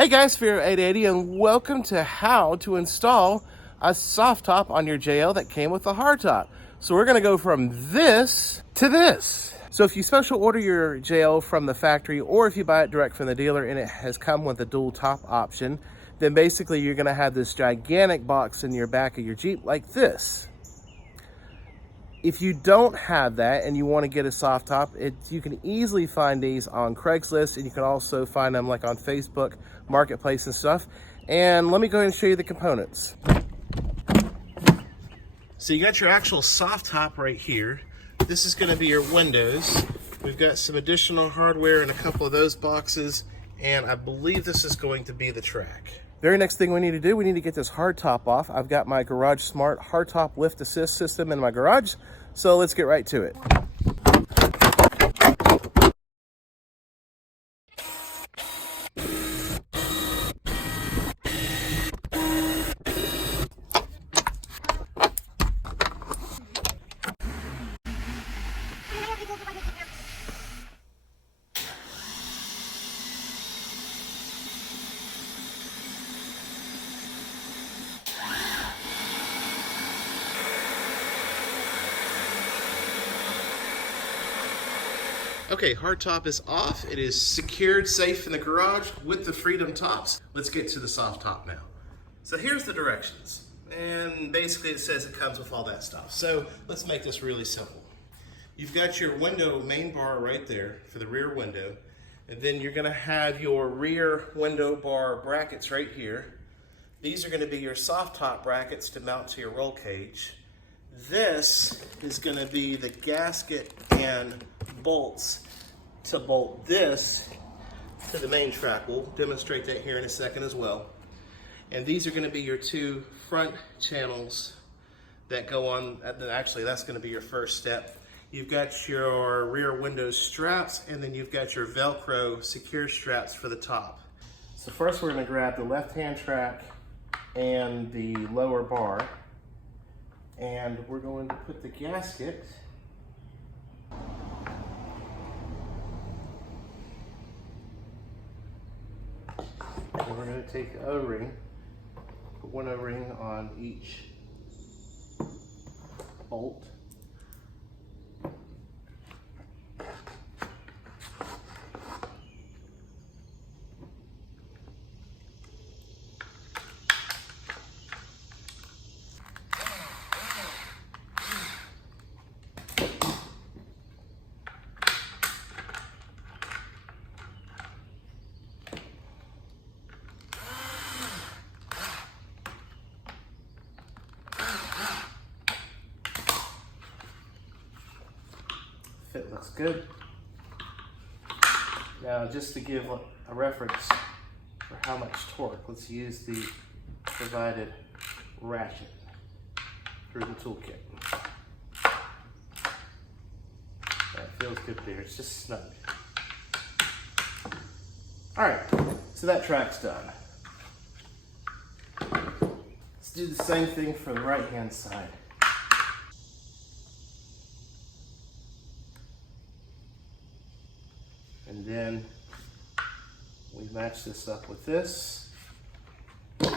Hey guys, Fear 880 and welcome to how to install a soft top on your JL that came with a hard top. So we're gonna go from this to this. So if you special order your JL from the factory or if you buy it direct from the dealer and it has come with a dual top option, then basically you're gonna have this gigantic box in your back of your Jeep like this. If you don't have that and you want to get a soft top, you can easily find these on Craigslist, and you can also find them like on Facebook Marketplace and stuff. And let me go ahead and show you the components. So you got your actual soft top right here. This is going to be your windows. We've got some additional hardware in a couple of those boxes, and I believe this is going to be the track. Very next thing we need to do, we need to get this hard top off. I've got my Garage Smart hard top lift assist system in my garage, so let's get right to it. Okay, hard top is off. It is secured, safe in the garage with the Freedom tops. Let's get to the soft top now. So here's the directions. And basically it says it comes with all that stuff. So let's make this really simple. You've got your window main bar right there for the rear window. And then you're gonna have your rear window bar brackets right here. These are gonna be your soft top brackets to mount to your roll cage. This is gonna be the gasket and bolts to bolt this to the main track. We'll demonstrate that here in a second as well. And these are going to be your two front channels that go on. Actually, that's going to be your first step. You've got your rear window straps, and then you've got your Velcro secure straps for the top. So first we're going to grab the left-hand track and the lower bar, and we're going to put the gasket and we're going to take the O-ring, put one O-ring on each bolt. Fit looks good. Now, just to give a reference for how much torque, let's use the provided ratchet through the toolkit. That feels good there, it's just snug. All right, so that track's done. Let's do the same thing for the right-hand side. And then we match this up with this. Let's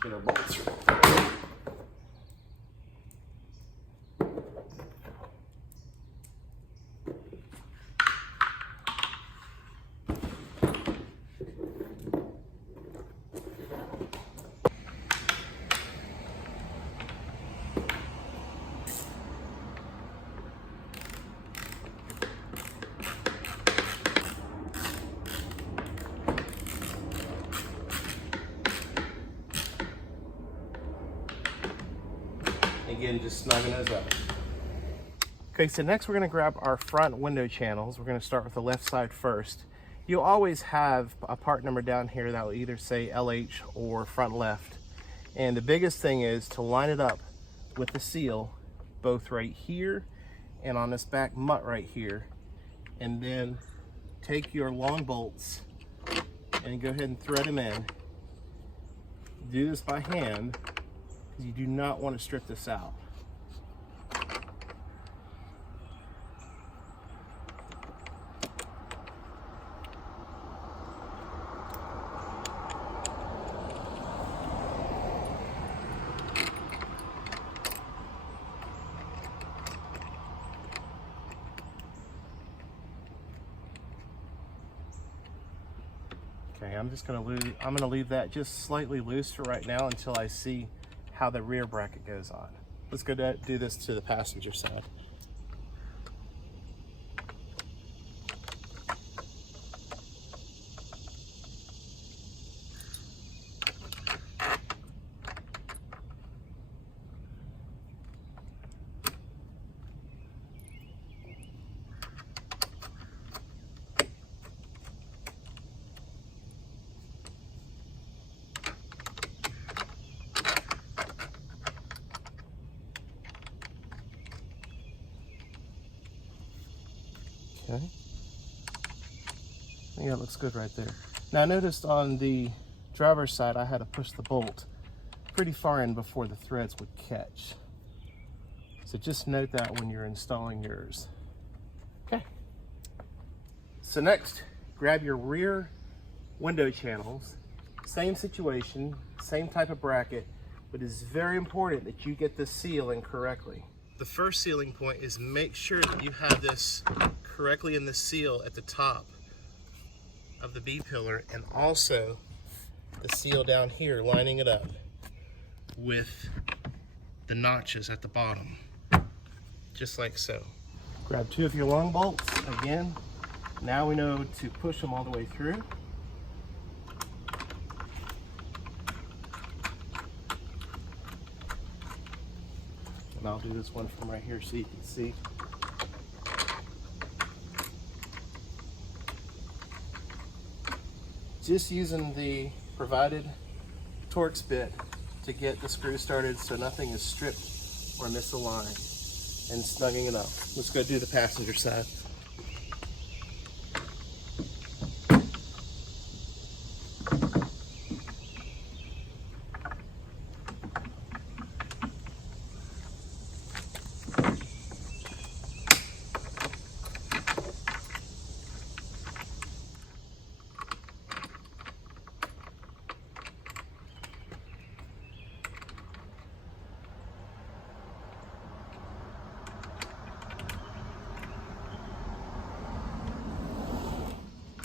get our bolts ready. Again, just snugging those up. Okay, so next we're going to grab our front window channels. We're going to start with the left side first. You'll always have a part number down here that will either say LH or front left. And the biggest thing is to line it up with the seal, both right here and on this back mutt right here. And then take your long bolts and go ahead and thread them in. Do this by hand, because you do not want to strip this out. Okay, I'm gonna leave that just slightly loose for right now until I see how the rear bracket goes on. Let's go do this to the passenger side. Okay. Yeah, it looks good right there. Now I noticed on the driver's side I had to push the bolt pretty far in before the threads would catch. So just note that when you're installing yours. Okay. So next, grab your rear window channels. Same situation, same type of bracket, but it's very important that you get the seal in correctly. The first sealing point is make sure that you have this correctly in the seal at the top of the B-pillar, and also the seal down here, lining it up with the notches at the bottom, just like so. Grab 2 of your long bolts. Again, now we know to push them all the way through. And I'll do this one from right here so you can see. Just using the provided Torx bit to get the screw started so nothing is stripped or misaligned, and snugging it up. Let's go do the passenger side.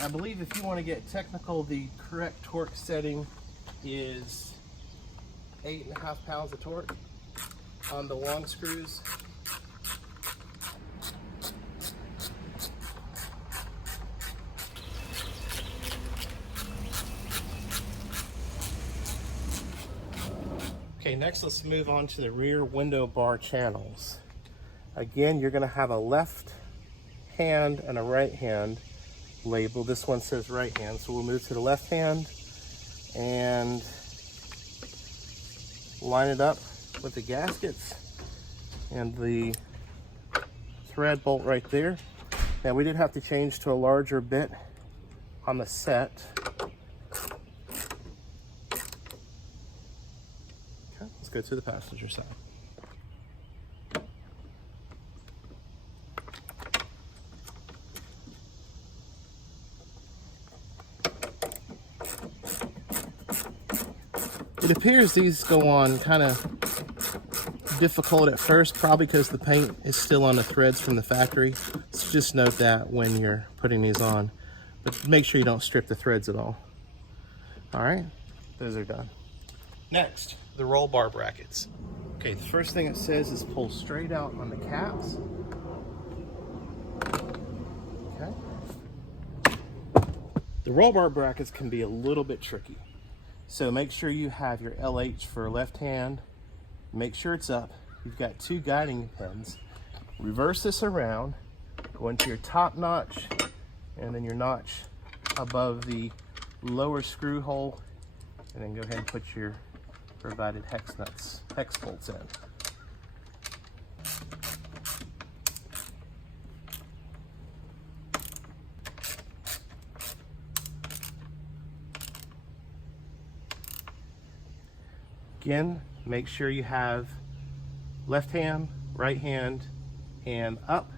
I believe if you want to get technical, the correct torque setting is 8.5 pounds of torque on the long screws. Okay, next let's move on to the rear window bar channels. Again, you're going to have a left hand and a right hand label. This one says right hand, so we'll move to the left hand and line it up with the gaskets and the thread bolt right there. Now we did have to change to a larger bit on the set. Okay, let's go to the passenger side. It appears these go on kind of difficult at first, probably because the paint is still on the threads from the factory. So just note that when you're putting these on, but make sure you don't strip the threads at all. All right, those are done. Next, the roll bar brackets. Okay, the first thing it says is pull straight out on the caps. Okay. The roll bar brackets can be a little bit tricky. So make sure you have your LH for left hand. Make sure it's up. You've got 2 guiding pins. Reverse this around, go into your top notch, and then your notch above the lower screw hole, and then go ahead and put your provided hex bolts in. Again, make sure you have left hand, right hand, and up.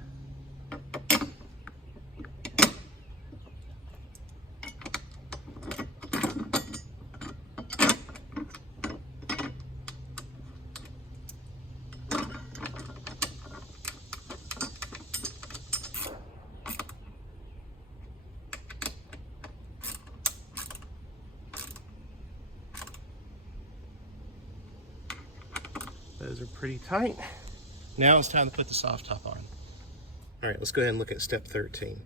Those are pretty tight. Now it's time to put the soft top on. All right, let's go ahead and look at step 13.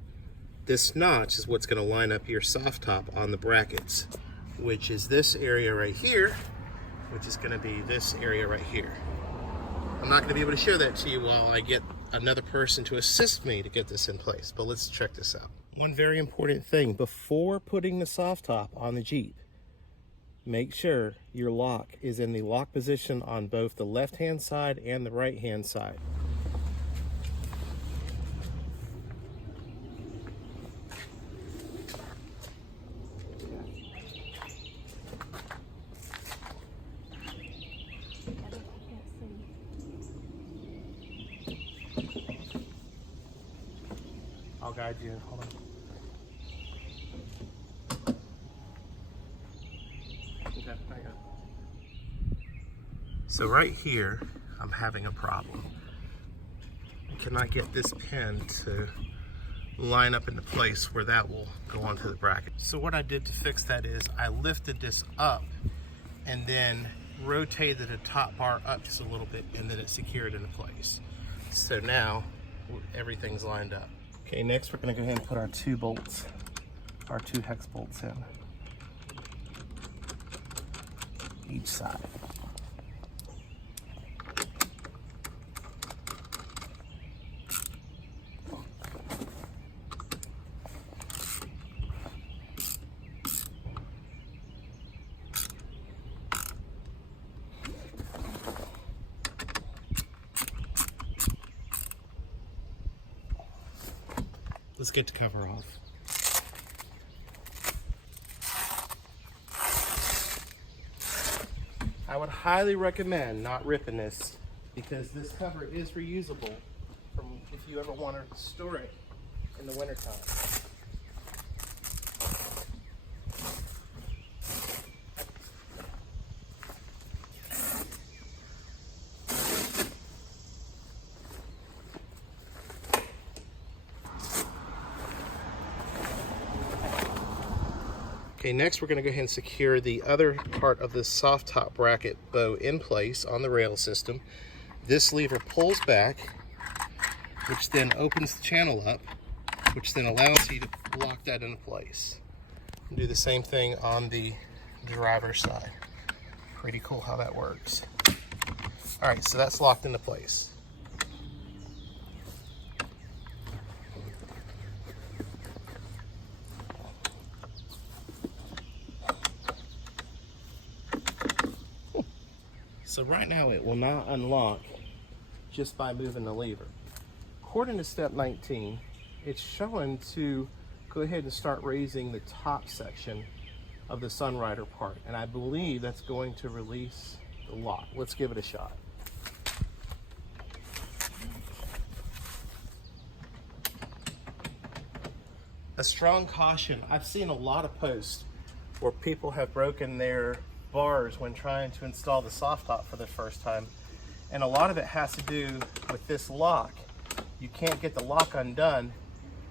This notch is what's going to line up your soft top on the brackets, which is this area right here, which is going to be this area right here. I'm not going to be able to show that to you while I get another person to assist me to get this in place, but let's check this out. One very important thing, before putting the soft top on the Jeep, make sure your lock is in the lock position on both the left-hand side and the right-hand side. I'll guide you. Hold on. Okay, I got it. So right here, I'm having a problem. I cannot get this pin to line up in the place where that will go onto the bracket. So what I did to fix that is I lifted this up and then rotated the top bar up just a little bit, and then it secured into place. So now everything's lined up. Okay, next we're going to go ahead and put our 2 bolts, our 2 hex bolts in each side. Let's get the cover off. I would highly recommend not ripping this, because this cover is reusable from if you ever want to store it in the wintertime. Okay, next we're going to go ahead and secure the other part of this soft top bracket bow in place on the rail system. This lever pulls back, which then opens the channel up, which then allows you to lock that into place. And do the same thing on the driver's side. Pretty cool how that works. All right, so that's locked into place. So right now it will not unlock just by moving the lever. According to step 19, it's showing to go ahead and start raising the top section of the Sunrider part, and I believe that's going to release the lock. Let's give it a shot. A strong caution. I've seen a lot of posts where people have broken their bars when trying to install the soft top for the first time, and a lot of it has to do with this lock. You can't get the lock undone.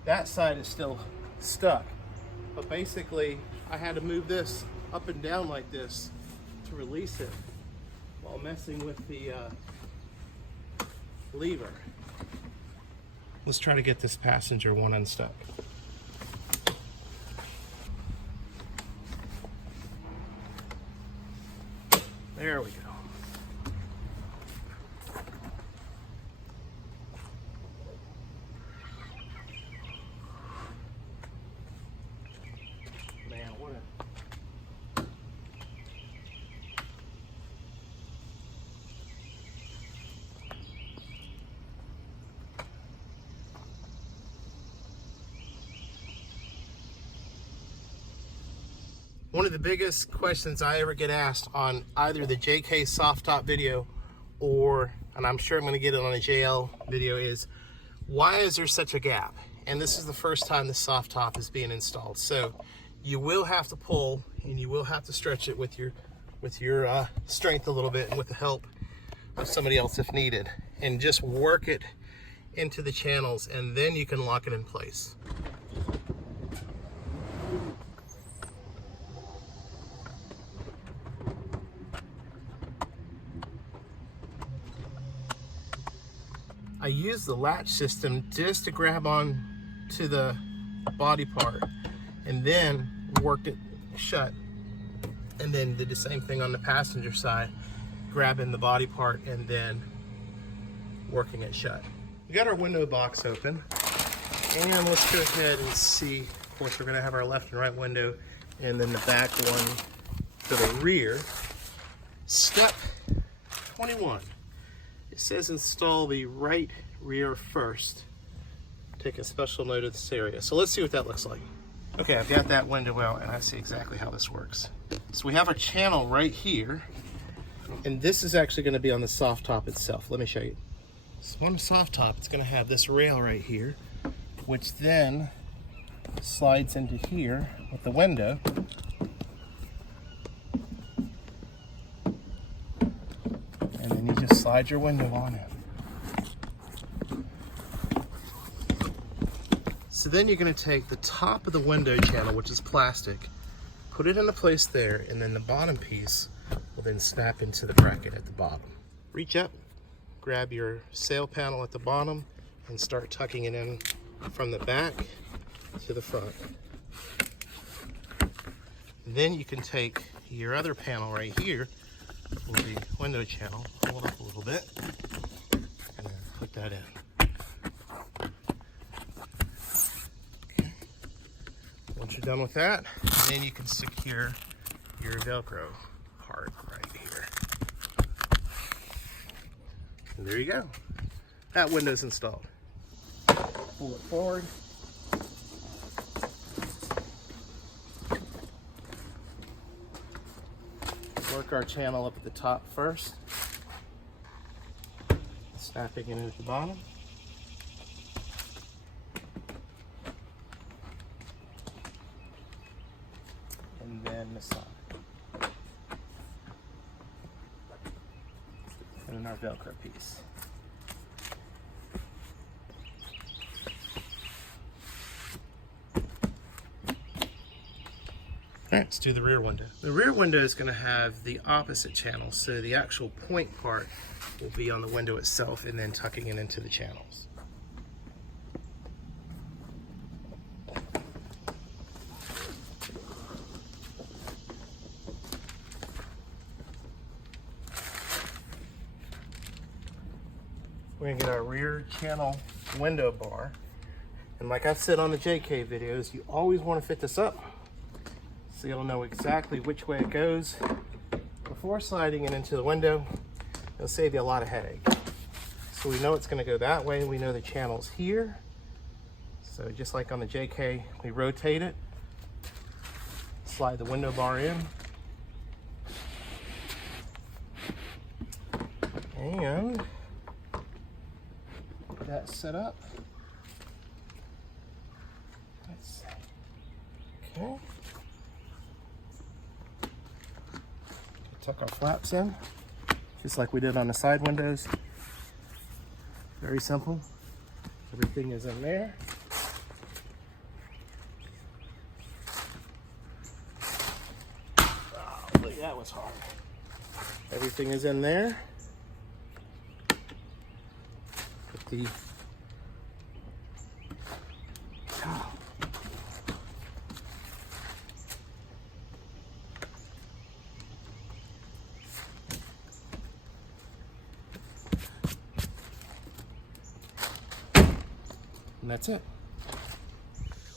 That side is still stuck, but basically I had to move this up and down like this to release it while messing with the lever. Let's try to get this passenger one unstuck. There we go. Man, what a... One of the biggest questions I ever get asked on either the JK soft top video or, and I'm sure I'm going to get it on a JL video, is why is there such a gap? And this is the first time the soft top is being installed. So you will have to pull and you will have to stretch it with your strength a little bit, and with the help of somebody else if needed, and just work it into the channels, and then you can lock it in place. I use the latch system just to grab on to the body part and then worked it shut. And then did the same thing on the passenger side, grabbing the body part and then working it shut. We got our window box open, and let's go ahead and see. Of course, we're gonna have our left and right window, and then the back one to the rear. Step 21. It says install the right rear first. Take a special note of this area. So let's see what that looks like. Okay, I've got that window out and I see exactly how this works. So we have a channel right here, and this is actually gonna be on the soft top itself. Let me show you. So on the soft top, it's gonna have this rail right here, which then slides into here with the window. And then you just slide your window on it. So then you're going to take the top of the window channel, which is plastic, put it into place there, and then the bottom piece will then snap into the bracket at the bottom. Reach up, grab your sail panel at the bottom, and start tucking it in from the back to the front. Then you can take your other panel right here, for the window channel, hold up a little bit, and then put that in. Once you're done with that, then you can secure your Velcro part right here. And there you go. That window's installed. Pull it forward. Work our channel up at the top first. Snapping it in at the bottom. And then the side. And then our Velcro piece. All right, let's do the rear window. The rear window is going to have the opposite channel, so the actual point part will be on the window itself and then tucking it into the channels. We're going to get our rear channel window bar, and like I've said on the JK videos, you always want to fit this up so you'll know exactly which way it goes before sliding it into the window. It'll save you a lot of headache. So we know it's going to go that way. We know the channel's here. So just like on the JK, we rotate it, slide the window bar in, and that's set up. Let's see. Okay. Tuck our flaps in, just like we did on the side windows. Very simple. Everything is in there. Oh, look, that was hard. Everything is in there. Put the and that's it.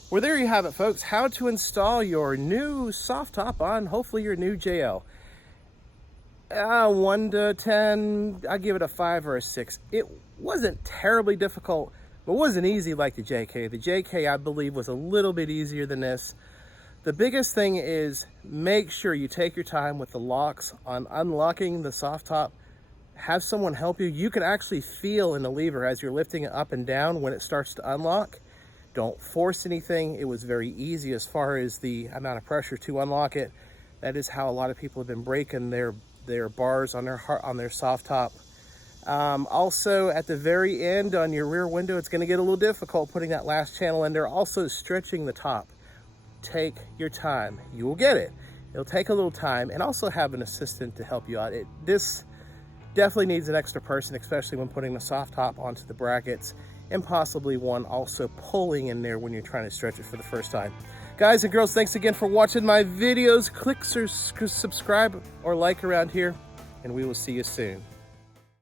Well, there you have it, folks. How to install your new soft top on, hopefully, your new JL. 1 to 10, I give it a 5 or a 6. It wasn't terribly difficult, but wasn't easy like the JK. The JK, I believe, was a little bit easier than this. The biggest thing is make sure you take your time with the locks on unlocking the soft top. Have someone help you. You can actually feel in the lever as you're lifting it up and down when it starts to unlock. Don't force anything. It was very easy as far as the amount of pressure to unlock it. That is how a lot of people have been breaking their bars on their soft top. Also, at the very end on your rear window, it's going to get a little difficult putting that last channel in there. Also, stretching the top. Take your time. You will get it. It'll take a little time, and also have an assistant to help you out. This Definitely needs an extra person, especially when putting the soft top onto the brackets, and possibly one also pulling in there when you're trying to stretch it for the first time. Guys and girls, thanks again for watching my videos. Click subscribe or like around here, and we will see you soon.